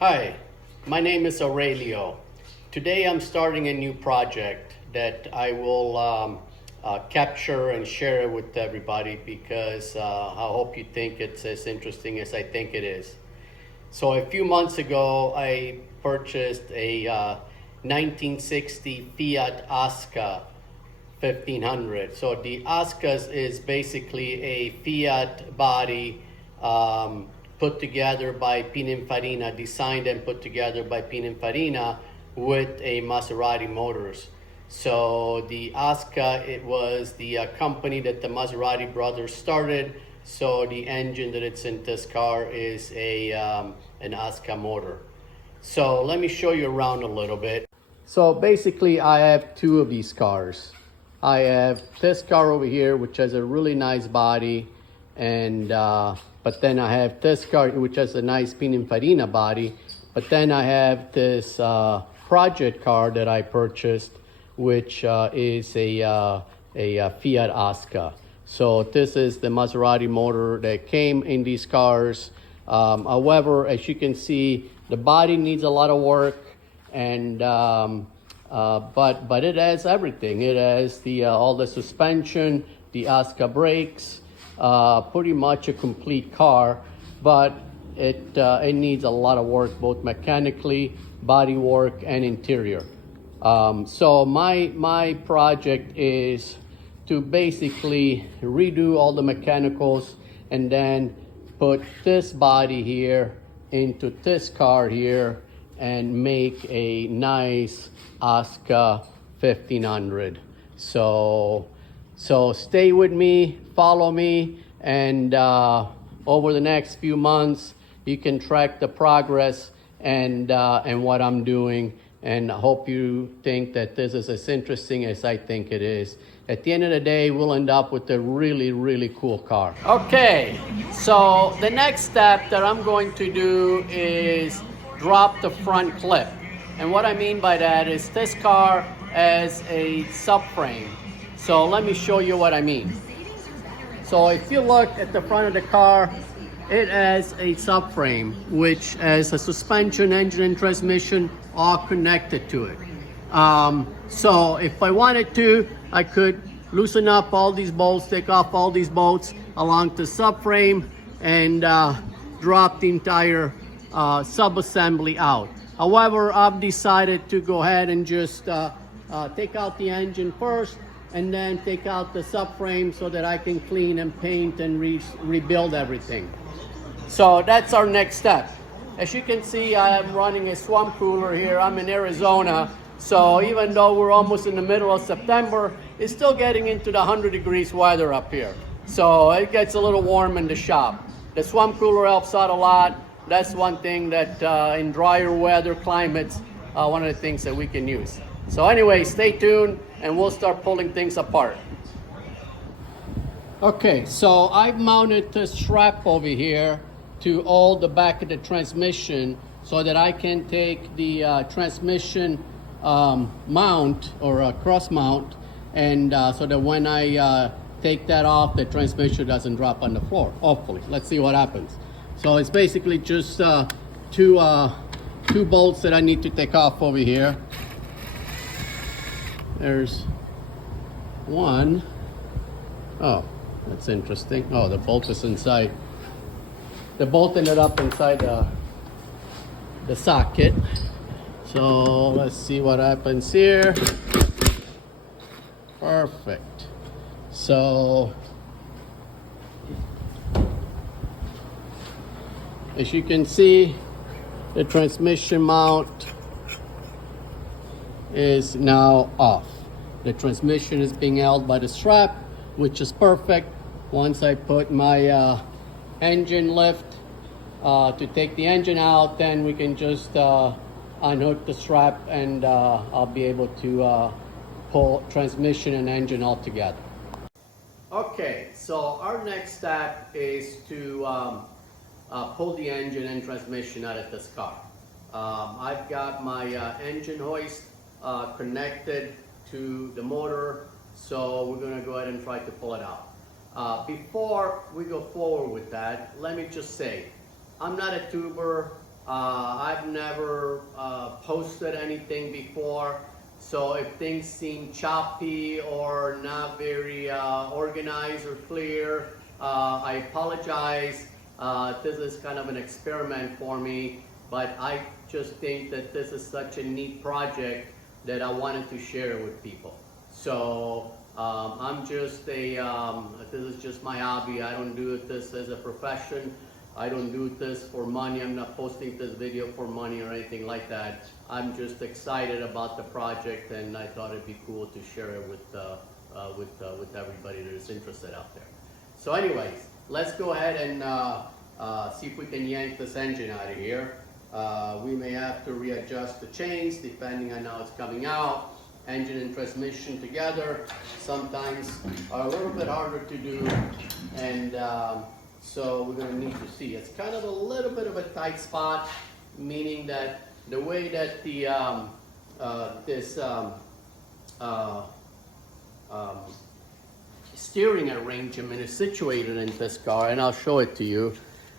Hi, my name is Aurelio. Today I'm starting a new project that I will capture and share it with everybody because I hope you think it's as interesting as I think it is. So a few months ago, I purchased a 1960 Fiat OSCA 1500. So the OSCA is basically a Fiat body put together by Pininfarina, designed and put together by Pininfarina with a Maserati motors. So the OSCA, it was the company that the Maserati brothers started. So the engine that it's in this car is an OSCA motor. So let me show you around a little bit. So basically I have two of these cars. I have this car over here, which has a really nice body, and but then I have this car, which has a nice Pininfarina body. But then I have this project car that I purchased, which is a Fiat OSCA. So this is the Maserati motor that came in these cars. However, as you can see, the body needs a lot of work, and but it has everything. It has all the suspension, the OSCA brakes, pretty much a complete car. But it needs a lot of work, both mechanically, body work, and interior. So my project is to basically redo all the mechanicals and then put this body here into this car here and make a nice OSCA 1500. So stay with me, follow me, and over the next few months you can track the progress and what I'm doing, and I hope you think that this is as interesting as I think it is. At the end of the day, we'll end up with a really, really cool car. Okay, so the next step that I'm going to do is drop the front clip. And what I mean by that is this car has a subframe. So let me show you what I mean. So if you look at the front of the car, it has a subframe, which has a suspension, engine, and transmission all connected to it. So if I wanted to, I could loosen up all these bolts, take off all these bolts along the subframe, and drop the entire subassembly out. However, I've decided to go ahead and just take out the engine first and then take out the subframe so that I can clean and paint and rebuild everything. So that's our next step. As you can see, I am running a swamp cooler here. I'm in Arizona, so even though we're almost in the middle of September, it's still getting into the 100 degrees weather up here. So it gets a little warm in the shop. The swamp cooler helps out a lot. That's one thing that in drier weather climates, one of the things that we can use. So anyway, stay tuned and we'll start pulling things apart. Okay, so I've mounted this strap over here to hold the back of the transmission so that I can take the transmission mount or a cross mount, and so that when I take that off, the transmission doesn't drop on the floor, hopefully. Let's see what happens. So it's basically just two bolts that I need to take off over here. There's one. Oh, that's interesting. Oh, the bolt is inside. The bolt ended up inside the socket. So let's see what happens here. Perfect. So as you can see, the transmission mount is now off. The transmission is being held by the strap, which is perfect. Once I put my engine lift to take the engine out, then we can just unhook the strap, and I'll be able to pull transmission and engine all together. Okay, so our next step is to pull the engine and transmission out of this car. I've got my engine hoist connected to the motor, so we're going to go ahead and try to pull it out. Before we go forward with that, let me just say, I'm not a tuber. I've never posted anything before, so if things seem choppy or not very organized or clear, I apologize. This is kind of an experiment for me, but I just think that this is such a neat project that I wanted to share it with people. So I'm just this is just my hobby. I don't do this as a profession. I don't do this for money. I'm not posting this video for money or anything like that. I'm just excited about the project, and I thought it'd be cool to share it with everybody that is interested out there. So anyways, let's go ahead and see if we can yank this engine out of here. We may have to readjust the chains depending on how it's coming out. Engine and transmission together sometimes are a little bit harder to do, and so we're going to need to see. It's kind of a little bit of a tight spot, meaning that the way that the steering arrangement is situated in this car, and I'll show it to you.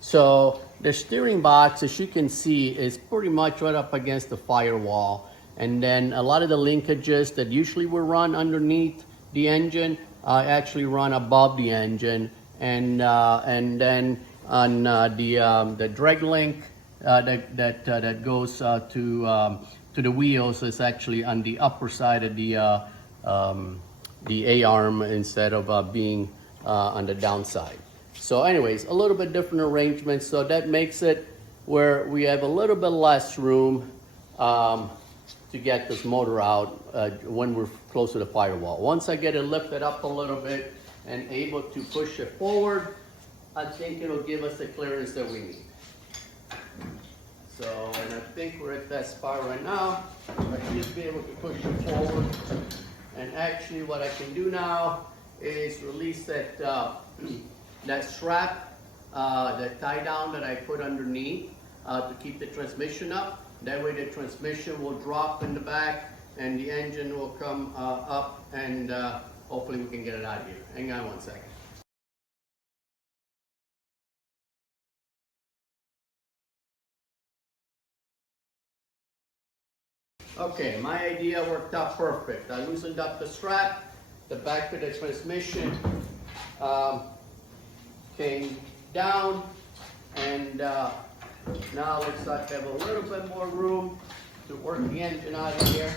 So the steering box, as you can see, is pretty much right up against the firewall. And then a lot of the linkages that usually will run underneath the engine actually run above the engine. And then on the drag link that goes to the wheels is actually on the upper side of the A-arm instead of being on the downside. So anyways, a little bit different arrangement, so that makes it where we have a little bit less room to get this motor out when we're close to the firewall. Once I get it lifted up a little bit and able to push it forward, I think it'll give us the clearance that we need. So, and I think we're at that spot right now. I should be able to push it forward. And actually what I can do now is release that that strap, that tie down that I put underneath to keep the transmission up. That way the transmission will drop in the back and the engine will come up, and hopefully we can get it out of here. Hang on one second. Okay, my idea worked out perfect. I loosened up the strap, the back of the transmission came down, and now it looks like I have a little bit more room to work the engine out of here.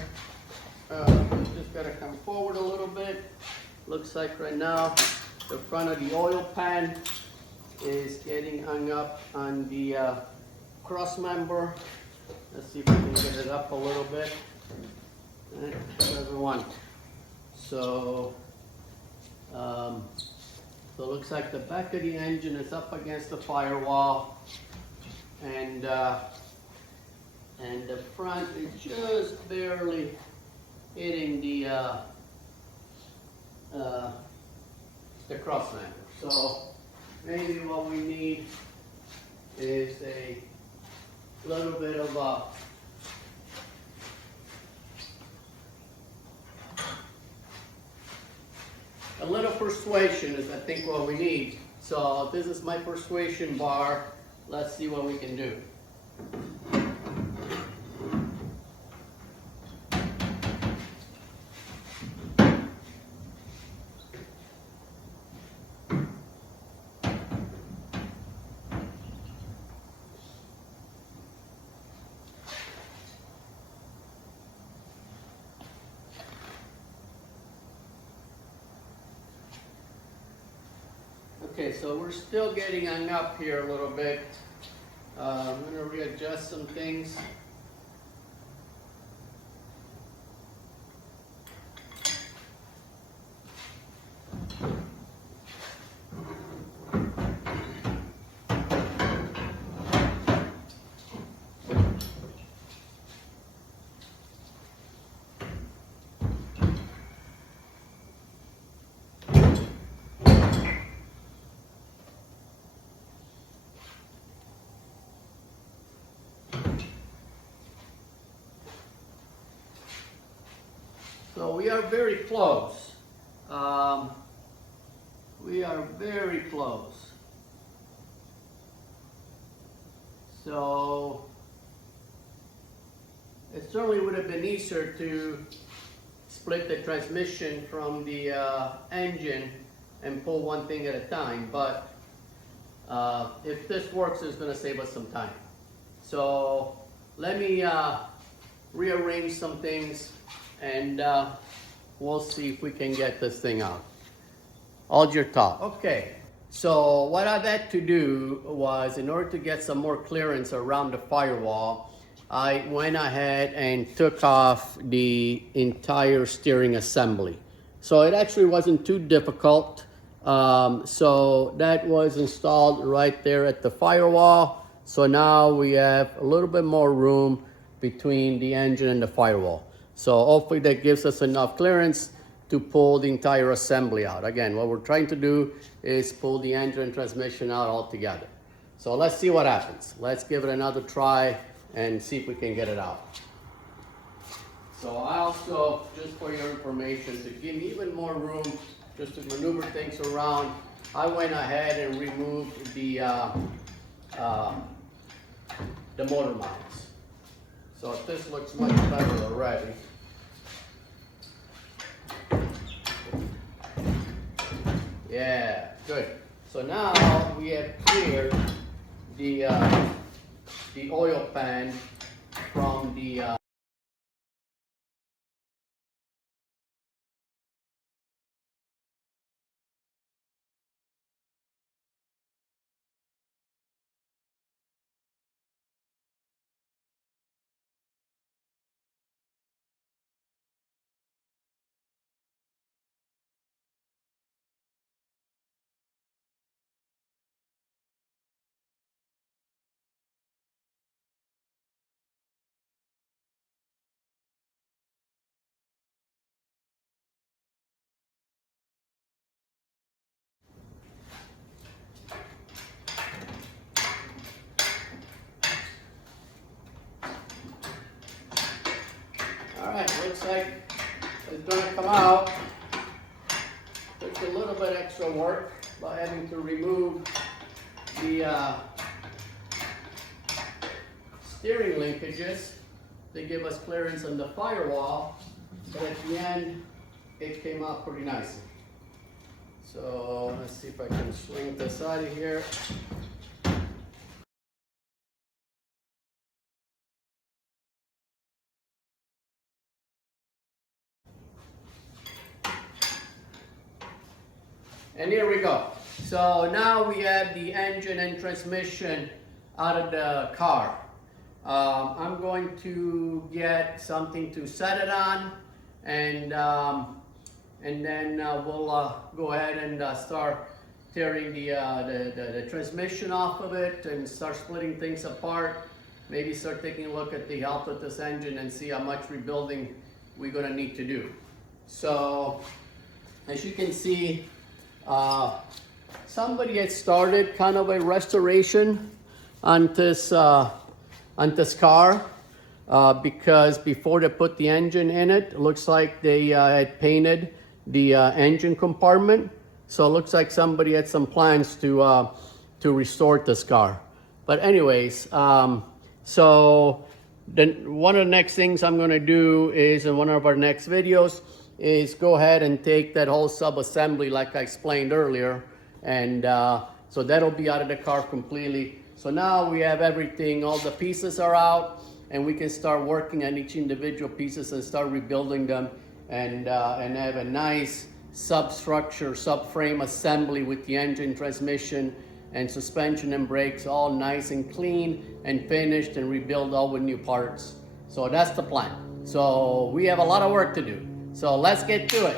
Just gotta come forward a little bit. Looks like right now the front of the oil pan is getting hung up on the cross member. Let's see if we can get it up a little bit. Everyone. So it looks like the back of the engine is up against the firewall, and the front is just barely hitting the cross member. So maybe what we need is a little bit of a little persuasion is, I think, what we need. So this is my persuasion bar. Let's see what we can do. Okay, so we're still getting hung up here a little bit. I'm going to readjust some things. So we are very close. We are very close. So it certainly would have been easier to split the transmission from the engine and pull one thing at a time, but if this works, it's going to save us some time. So let me rearrange some things, and we'll see if we can get this thing out. Hold your thought. Okay, so what I've had to do was, in order to get some more clearance around the firewall, I went ahead and took off the entire steering assembly. So it actually wasn't too difficult. So that was installed right there at the firewall. So now we have a little bit more room between the engine and the firewall. So hopefully that gives us enough clearance to pull the entire assembly out. Again, what we're trying to do is pull the engine and transmission out all together. So let's see what happens. Let's give it another try and see if we can get it out. So I also, just for your information, to give me even more room just to maneuver things around, I went ahead and removed the motor mounts. So this looks much better already. Yeah, good. So now we have cleared the oil pan from the looks like it's going to come out. Took a little bit extra work by having to remove the steering linkages to give us clearance on the firewall, but at the end it came out pretty nicely. So let's see if I can swing this out of here. And here we go. So now we have the engine and transmission out of the car. I'm going to get something to set it on, and then we'll go ahead and start tearing the transmission off of it and start splitting things apart. Maybe start taking a look at the health of this engine and see how much rebuilding we're going to need to do. So as you can see, somebody had started kind of a restoration on this car because before they put the engine in it, it looks like they had painted the engine compartment. So it looks like somebody had some plans to restore this car. But anyways, so then one of the next things I'm going to do is, in one of our next videos, is go ahead and take that whole sub-assembly like I explained earlier, and so that'll be out of the car completely. So now we have everything, all the pieces are out, and we can start working on each individual pieces and start rebuilding them, and have a nice substructure, subframe assembly with the engine, transmission, and suspension and brakes all nice and clean and finished, and rebuild all with new parts. So that's the plan. So we have a lot of work to do. So let's get to it.